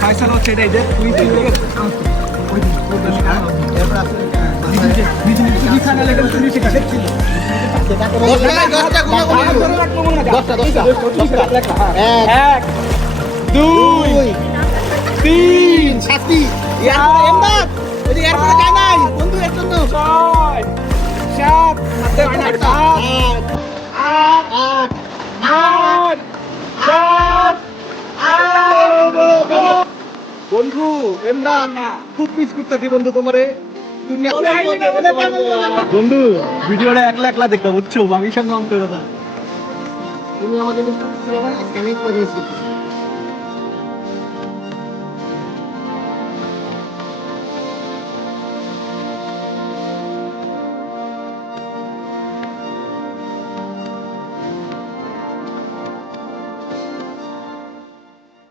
ফাইসাল হচ্ছে এটাই যে তুই এক দুই তিন শাস্তি এমদাদ ওই যে এরপরে যায় নাই বন্ধু এর জন্য ছয় সাত আট আট সাত বন্ধু এমদাদ খুব মিস করতেছি বন্ধু তোমারে বন্ধু ভিডিওটা একলা একলা দেখতে বুঝছো মামির সঙ্গে অঙ্ক কথা তুমি আমাকে আজকে আমি করেছি